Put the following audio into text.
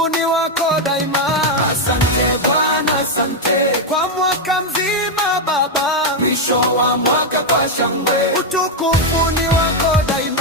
utukufu ni wako daima. Asante Bwana, asante kwa mwaka mzima Baba, mwisho wa mwaka kwa shangwe, utukufu ni wako daima.